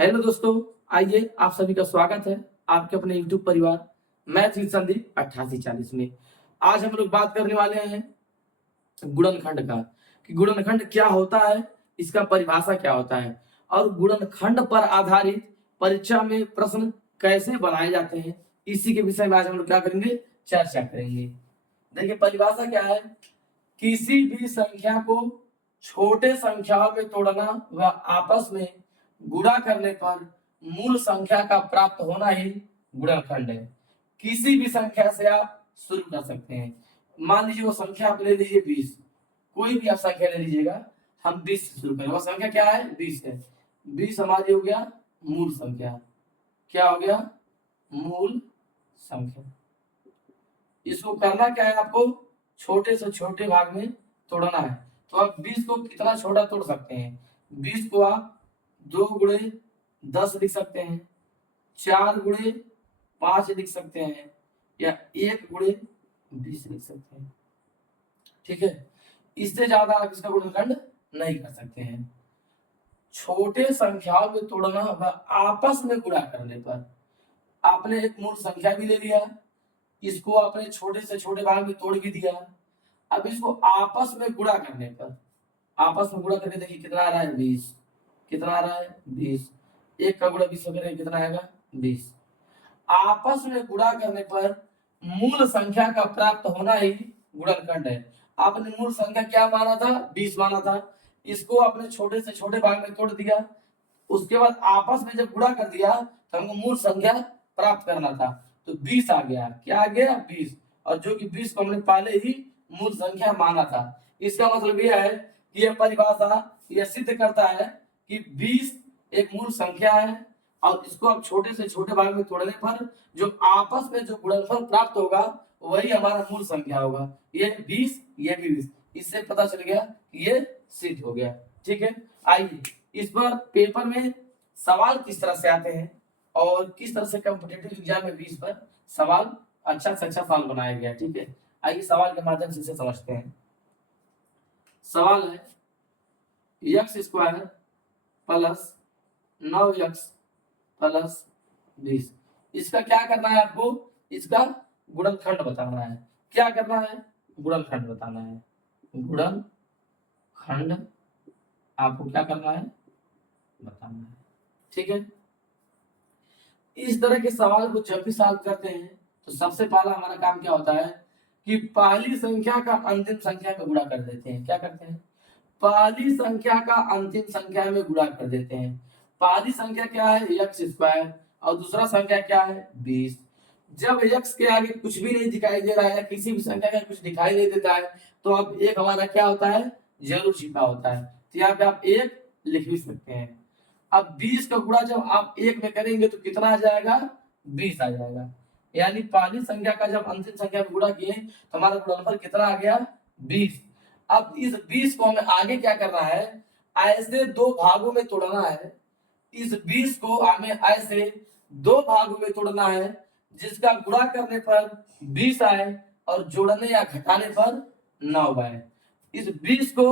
Hello दोस्तों, आइए आप सभी का स्वागत है आपके अपने यूट्यूब परिवार मैथ विद संदीप 8840 में। आज हम लोग बात करने वाले हैं गुणनखंड का कि गुणनखंड क्या होता है, इसका परिभाषा क्या होता है और गुणनखंड पर आधारित परीक्षा में प्रश्न कैसे बनाए जाते हैं। इसी के विषय में आज हम लोग क्या करेंगे, चर्चा करेंगे। देखिए परिभाषा क्या है, किसी भी संख्या को छोटे संख्याओं में तोड़ना व आपस में गुणा करने पर मूल संख्या का प्राप्त होना ही गुणनखंड है। किसी भी संख्या से आप शुरू कर सकते हैं। मान लीजिए वो संख्या आप ले लीजिए 20, कोई भी आप संख्या ले लीजिएगा, हम 20 से शुरू करें। वो संख्या क्या है, 20 है। 20 हमारी हो गया मूल संख्या। क्या हो गया, मूल संख्या। इसको करना क्या है, आपको छोटे से छोटे भाग में तोड़ना है। तो आप 20 को कितना छोटा तोड़ सकते हैं, 20 को आप 2 गुणे 10 लिख सकते हैं, 4 गुणे 5 लिख सकते हैं, या 1 गुणे 20 लिख सकते हैं। ठीक है, इससे ज्यादा आप इसका गुणनखंड नहीं कर सकते हैं। छोटे संख्याओं में तोड़ना व आपस में गुणा करने पर, आपने एक मूल संख्या भी ले लिया, इसको आपने छोटे से छोटे भाग में तोड़ भी दिया। अब इसको आपस में गुणा करने पर, आपस में गुणा करके देखिए कितना आ रहा है, 20। कितना आ रहा है, 20। 1 का गुणा 20 करें कितना आएगा, 20। आपस में गुणा करने पर मूल संख्या का प्राप्त होना ही गुणनखंड है। आपने मूल संख्या क्या माना था, 20 माना था, इसको आपने छोटे से छोटे भाग में तोड़ दिया। उसके बाद आपस में जब गुणा कर दिया तो हमको मूल संख्या प्राप्त करना था, तो 20 आ गया। क्या आ गया, 20। और जो कि 20 को हमने पहले ही मूल संख्या माना था। इसका मतलब यह है कि यह परिभाषा यह सिद्ध करता है कि 20 एक मूल संख्या है और इसको आप छोटे से छोटे भाग में तोड़ने पर जो आपस में जो गुणनफल प्राप्त होगा वही हमारा मूल संख्या होगा। ये 20, ये भी 20। इससे पता चल गया कि ये सिद्ध हो गया। ठीक है, आइए इस पर पेपर में सवाल किस तरह से आते हैं और किस तरह से कॉम्पिटिटिव एग्जाम में भी इस पर सवाल अच्छा से अच्छा सवाल बनाया गया। ठीक है, आइए सवाल के माध्यम से इसे समझते हैं। सवाल है x² प्लस 9x प्लस 20। इसका क्या करना है, आपको इसका गुणनखंड बताना है। क्या करना है, गुणनखंड बताना है। गुणनखंड आपको क्या करना है, बताना है। ठीक है, इस तरह के सवाल को जब भी सॉल्व करते हैं तो सबसे पहला हमारा काम क्या होता है कि पहली संख्या का अंतिम संख्या में गुणा कर देते हैं। क्या करते हैं, पहली संख्या का अंतिम संख्या में गुणा कर देते हैं। पहली संख्या क्या है, x² और दूसरा संख्या क्या है, 20। जब x के आगे कुछ भी नहीं दिखाई दे रहा है, किसी भी संख्या का कुछ दिखाई नहीं देता है, तो अब एक हमारा क्या होता है, जरूर छिपा होता है। तो यहाँ पे आप 1 लिख भी सकते हैं। अब 20 का गुणा जब आप 1 में करेंगे तो कितना आ जाएगा, 20 आ जाएगा। यानी पहली संख्या का जब अंतिम संख्या में गुणा किए तो हमारा गुणनफल कितना आ गया, 20। अब इस 20 को हमें आगे क्या करना है, ऐसे 2 भागों में तोड़ना है। इस 20 को हमें ऐसे 2 भागों में तोड़ना है जिसका गुणा करने पर 20 आए और जोड़ने या घटाने पर 9 आए। इस 20 को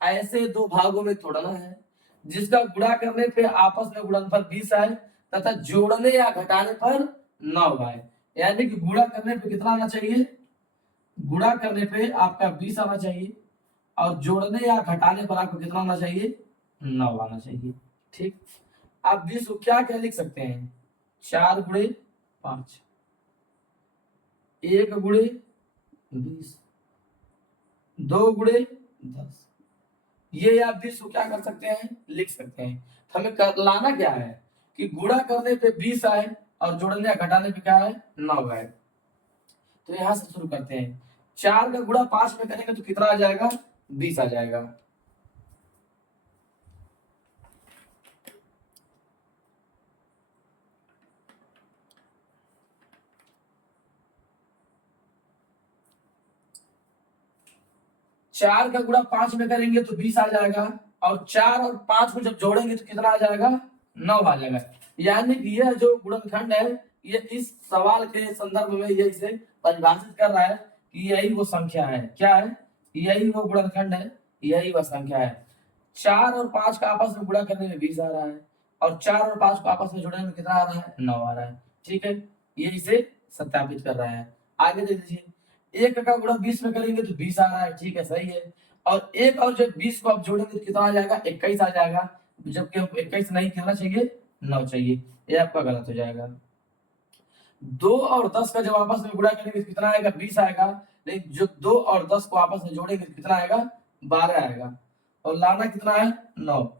ऐसे 2 भागों में तोड़ना है जिसका गुणा करने पे आपस में गुणनफल 20 आए तथा जोड़ने या घटाने पर 9 आए। यानी कि गुणा करने पे कितना आना चाहिए, गुणा करने पे आपका 20 आना चाहिए और जोड़ने या घटाने पर आपको कितना आना चाहिए, 9 आना चाहिए। ठीक, आप 20 को क्या क्या लिख सकते हैं, 4 गुणे 5, 1 गुणे 20, 2 गुणे 10। ये आप 20 को क्या कर सकते हैं, लिख सकते हैं। तो हमें लाना क्या है कि गुणा करने पे 20 आए और जोड़ने या घटाने पे क्या है, 9 आए। तो यहां से शुरू करते हैं। 4 का गुणा 5 में करेंगे तो कितना आ जाएगा, 20 आ जाएगा। चार का गुणा 5 में करेंगे तो 20 आ जाएगा और 4 और 5 को जब जोड़ेंगे तो कितना आ जाएगा, 9 आ जाएगा। यानी कि यह जो गुणनखंड है ये इस सवाल के संदर्भ में ये इसे परिभाषित कर रहा है कि यही वो संख्या है। क्या है, यही वो गुणनखंड है, यही वह संख्या है। 4 और 5 का आपस में गुणा करने में 20 आ रहा है और 4 और 5 को आपस में जोड़ने में कितना आ रहा है, 9 आ रहा है। ठीक है, ये इसे सत्यापित कर रहा है। आगे देख लीजिए, 1 का गुणा 20 में करेंगे तो 20 आ रहा है। ठीक है, सही है। और 1 और जब 20 को आप जोड़ेंगे तो कितना आ जाएगा, 21 आ जाएगा। जबकि हमको 21 नहीं कहना चाहिए, 9 चाहिए। ये आपका गलत हो जाएगा। 2 और 10 का जब आपस में गुणा करेंगे तो कितना आएगा, 20 आएगा। लेकिन जो 2 और 10 को आपस में जोड़ेंगे तो कितना आएगा, 12 आएगा। और लाना कितना है, 9।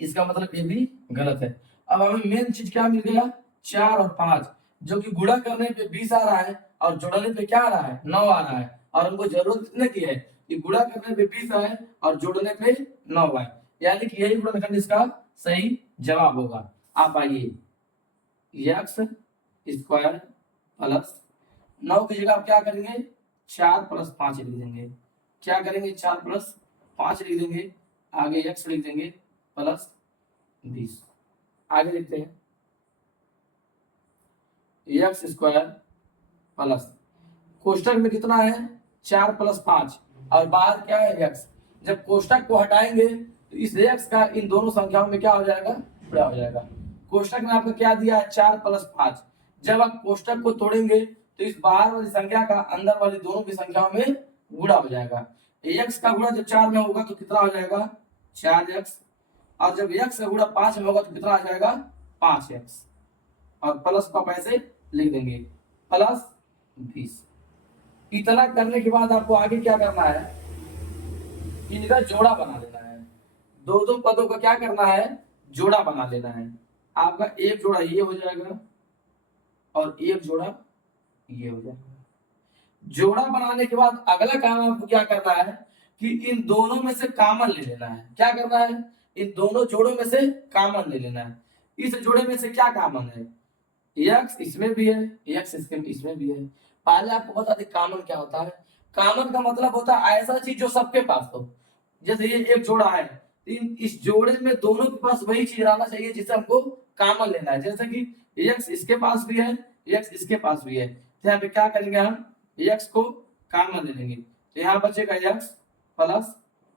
इसका मतलब ये भी गलत है। अब हमें मेन चीज क्या मिल गया, 4 और 5, जो कि गुणा करने पे 20 आ रहा है और जोड़ने पे क्या आ रहा है, 9 आ रहा है। और हमको जरूरत कितने की है कि गुणा करने पे 20 आए और जोड़ने पे 9 आए, यानी कि यही गुणनखंड इसका सही जवाब होगा। आप आइए, एक्स स्क्वायर प्लस 9 की जगह आप क्या करेंगे, 4 + 5 लिख देंगे। क्या करेंगे, 4 + 5 लिख देंगे। आगे एक्स लिख देंगे प्लस 20। आगे लिखते हैं, एक्स स्क्वायर प्लस, कोष्टक में कितना है, 4 + 5 और बाहर क्या है, एक्स। जब कोष्टक को हटाएंगे तो इस एक्स का इन दोनों संख्याओं में क्या हो जाएगा, गुणा हो जाएगा। कोष्टक में आपको क्या दिया है, 4 + 5। जब आप कोष्टक को तोड़ेंगे तो इस बाहर वाली संख्या का अंदर वाली दोनों की संख्याओं में गुणा हो जाएगा। एक्स का गुणा जब 4 में होगा तो कितना हो जाएगा, 4x। और जब x का गुणा 5 में होगा तो कितना आ जाएगा, 5x। और प्लस का पैसे लिख देंगे, प्लस 20। इतना करने के बाद आपको आगे क्या करना है, इनका जोड़ा बना लेना है। दो दो पदों का क्या करना है, जोड़ा बना लेना है। आपका एक जोड़ा ये हो जाएगा और एक जोड़ा ये हो जाएगा। जोड़ा बनाने के बाद अगला काम आपको क्या करना है कि इन दोनों में से कॉमन ले लेना है। क्या करना है, इन दोनों जोड़ों में से कॉमन ले लेना है। इस जोड़े में से क्या कॉमन है, x इसमें भी है, x इसमें भी है। पहले आपको बता दें कॉमन क्या होता है। कॉमन का मतलब होता है ऐसा चीज जो सबके पास हो। जैसे ये एक जोड़ा है, इस जोड़े में दोनों के पास वही चीज रहना चाहिए जिसे हमको कॉमन लेना है। जैसे कि x इसके पास भी है, x इसके पास भी है, तो यहाँ पे क्या करेंगे हम, x को कॉमन ले लेंगे। तो यहाँ बचेगा x +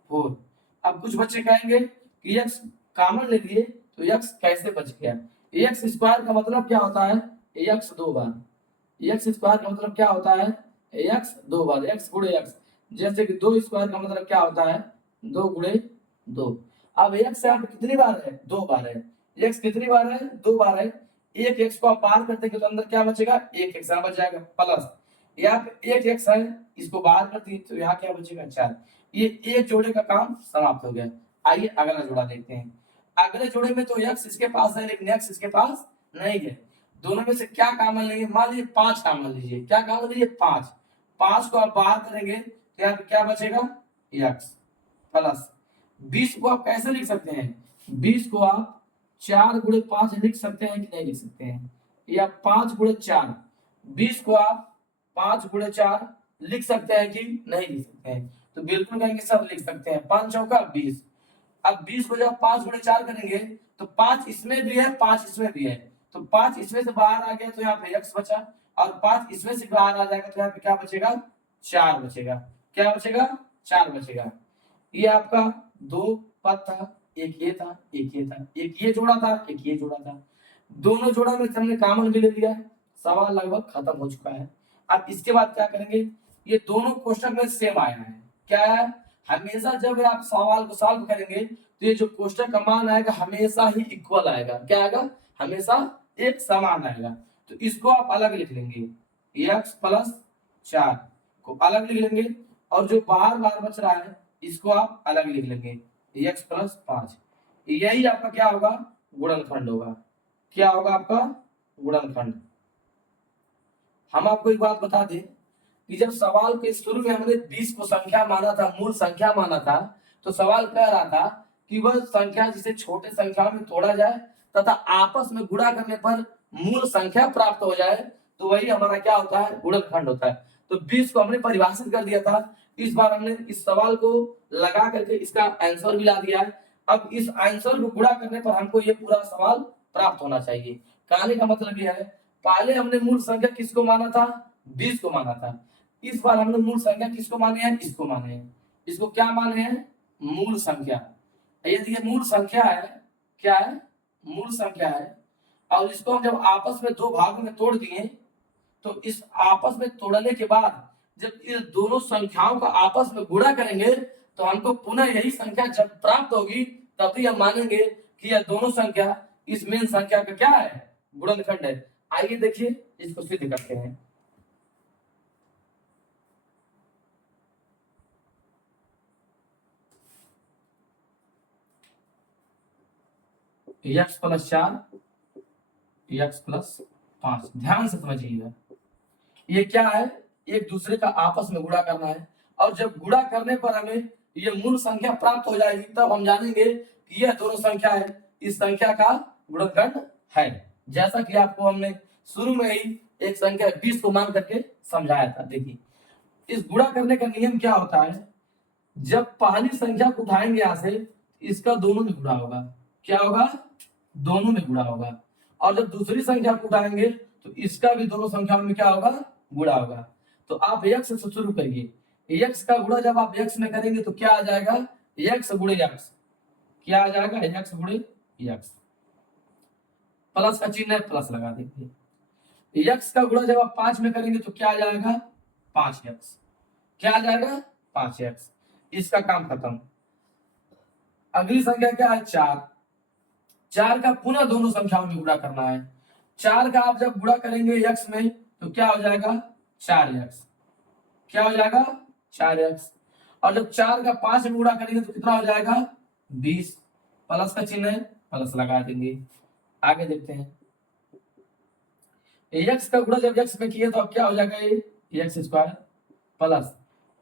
4। अब कुछ बच्चे कहेंगे कि x कॉमन ले लिए तो x कैसे बच गया। एक्स स्क्वायर का मतलब क्या होता है, एक्स 2 बार। एक्स स्क्वायर का मतलब क्या होता है, एक्स 2 बार, एक्स गुणे एक्स। जैसे कि 2 स्क्वायर का मतलब क्या होता है, 2 गुणे 2। अब एक्स यहाँ पे कितनी बार है, 2 बार है। एक्स कितनी बार है, 2 बार है। एक एक्स को आप बाहर कर देंगे तो अंदर क्या बचेगा, एक एक्स यहाँ बच जाएगा। प्लस यहाँ पे एक एक्स है, इसको बाहर कर दिए तो यहाँ क्या बचेगा, 4। ये एक जोड़े का काम समाप्त हो गया। आइए अगला जोड़ा देखते हैं। अगले जोड़े में तो x इसके पास है लेकिन x इसके पास नहीं है। दोनों में से क्या कॉमन लेंगे, मान लीजिए 5 कॉमन लीजिए। क्या कॉमन लीजिए, 5। 5 को आप बाहर करेंगे तो यहाँ पे क्या बचेगा, x प्लस 20 को आप कैसे लिख सकते हैं, 20 को आप 4 गुणे 5 लिख सकते हैं कि नहीं लिख सकते हैं, या 5 गुणे 4। 20 को आप 5 गुणे 4 लिख सकते हैं कि नहीं लिख सकते हैं, तो बिल्कुल कहेंगे सर लिख सकते हैं। 5 चौका 20। अब 20 को जब 5 गुणे 4 करेंगे तो 5 इसमें भी है, 5 इसमें भी है, तो 5 इसमें से बाहर आ गया तो यहाँ पे x बचा। और 5 इसमें से बाहर आ जाएगा तो यहाँ पे क्या बचेगा, 4 बचेगा। क्या बचेगा, 4 बचेगा। ये आपका 2 पद था, एक ये था, एक ये था, एक ये जोड़ा था, एक ये जोड़ा था। दोनों जोड़ा में हमने कॉमन भी ले लिया। सवाल लगभग खत्म हो चुका है। अब इसके बाद क्या करेंगे, ये दोनों कोष्टक में सेम आया है। क्या है, हमेशा जब आप सवाल को सॉल्व करेंगे तो ये जो कोष्टक का मान आएगा हमेशा ही इक्वल आएगा। क्या आएगा, हमेशा एक समान आएगा। तो इसको आप अलग लिख लेंगे, x + 4 को अलग लिख लेंगे, और जो बाहर बाहर बच रहा है इसको आप अलग लिख लेंगे, x + 5। यही आपका क्या होगा, गुणनखंड होगा। क्या होगा आपका, गुणनखंड। हम आपको एक बात बता दें कि जब सवाल के शुरू में हमने 20 को संख्या माना था, मूल संख्या माना था, तो सवाल कह रहा था कि वह संख्या जिसे छोटे संख्या में तोड़ा जाए तथा आपस में गुणा करने पर मूल संख्या प्राप्त हो जाए, तो वही हमारा क्या होता है, गुणनखंड होता है। तो 20 को हमने परिभाषित कर दिया था। इस बार हमने इस सवाल को लगा करके इसका आंसर भी ला दिया है। अब इस आंसर को गुणा करने पर हमको ये पूरा सवाल प्राप्त होना चाहिए। कहने का मतलब यह है, पहले हमने मूल संख्या किसको माना था, 20 को माना था। इस बार हमने मूल संख्या किसको माने हैं, इसको माने हैं। इसको क्या माने हैं, मूल संख्या। यदि ये मूल संख्या है क्या है, मूल संख्या है। और इसको हम जब आपस में दो भागों में तोड़ दिए, तो इस आपस में तोड़ने के बाद जब इस दोनों संख्याओं का आपस में गुणा करेंगे तो हमको पुनः यही संख्या जब प्राप्त होगी, तभी हम मानेंगे कि यह दोनों संख्या इस मेन संख्या का क्या है, गुणनखंड है। आइए देखिए इसको सिद्ध करते हैं। x प्लस 4 x प्लस 5, ध्यान से समझिएगा, ये क्या है, एक दूसरे का आपस में गुणा करना है। और जब गुणा करने पर हमें ये मूल संख्या प्राप्त हो जाएगी, तब हम जानेंगे कि यह दोनों संख्या है, इस संख्या का गुणनखंड है। जैसा कि आपको हमने शुरू में ही एक संख्या 20 को मान करके समझाया था। देखिए इस गुणा करने का नियम क्या होता है, जब पहली संख्या को उठाएंगे यहां से, इसका दोनों में गुणा होगा। क्या होगा, दोनों में गुणा होगा। और जब दूसरी संख्या को उठाएंगे तो इसका भी दोनों संख्याओं में क्या होगा, गुणा होगा। तो आप x से शुरू करिए, x का गुणा जब आप x में करेंगे तो क्या आ जाएगा, x गुणे x, क्या आ जाएगा, x गुणे x, प्लस का चिन्ह है, प्लस लगा देंगे। x का गुणा जब आप 5 में करेंगे तो क्या आ जाएगा, 5x, क्या आ जाएगा, 5x। इसका काम खत्म। अगली संख्या क्या है, 4, 4 का पुनः दोनों संख्याओं में गुणा करना है। 4 का आप जब गुणा करेंगे x में तो क्या हो जाएगा, 4x, क्या हो जाएगा, 4x। और जब 4 का 5 में गुणा करेंगे तो कितना हो जाएगा, 20, प्लस का चिन्ह है, प्लस लगा देंगे। आगे देखते हैं, x का गुणा जब x में किए तो अब क्या हो जाएगा, ये x square plus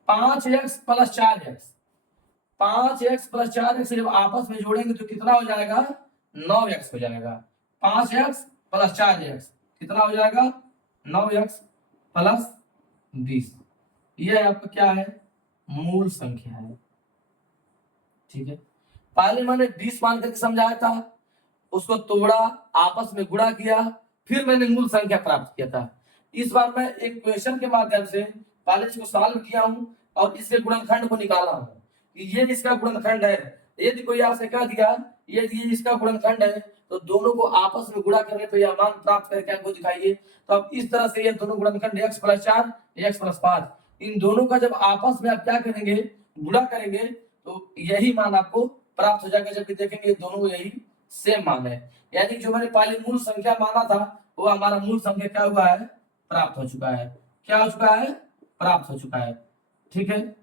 5x plus 4x, 5x plus 4x जब आपस में जोड़ेंगे तो कितना हो जाएगा, 9x हो जाएगा। 5x प्लस 4x कितना हो जाएगा, 9x प्लस 20। यह आपका क्या है, मूल संख्या है। ठीक है, पहले मैंने 20 मान करके समझाया था, उसको तोड़ा, आपस में गुणा किया, फिर मैंने मूल संख्या प्राप्त किया था। इस बार मैं एक क्वेश्चन के माध्यम से पहले इसको सॉल्व किया हूं और इसके गुणनखंड को निकाला हूं कि ये इसका गुणनखंड है। यदि कोई आपसे कह दिया ये इसका गुणनखंड है तो दोनों को आपस में गुणा करने पर यह मान प्राप्त करके हमको दिखाइए। तो अब इस तरह से ये दोनों गुणनखंड x प्लस 4 x प्लस 5, इन दोनों का जब आपस में आप क्या करेंगे, गुणा करेंगे तो यही मान आपको प्राप्त हो जाएगा। जब देखेंगे दोनों यही सेम मान है, यानी जो मैंने पहले मूल संख्या माना था वो हमारा मूल संख्या क्या हुआ है, प्राप्त हो चुका है। क्या हो चुका है, प्राप्त हो चुका है। ठीक है,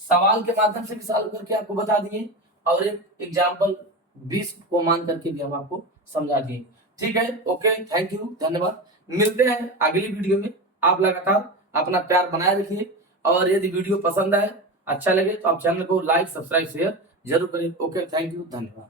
सवाल के माध्यम से भी सॉल्व करके आपको बता दिए और एक एग्जाम्पल 20 को मान करके भी हम आपको समझा दिए। ठीक है, ओके, थैंक यू, धन्यवाद। मिलते हैं अगली वीडियो में। आप लगातार अपना प्यार बनाए रखिए और यदि वीडियो पसंद आए, अच्छा लगे तो आप चैनल को लाइक, सब्सक्राइब, शेयर जरूर करें। ओके, थैंक यू, धन्यवाद।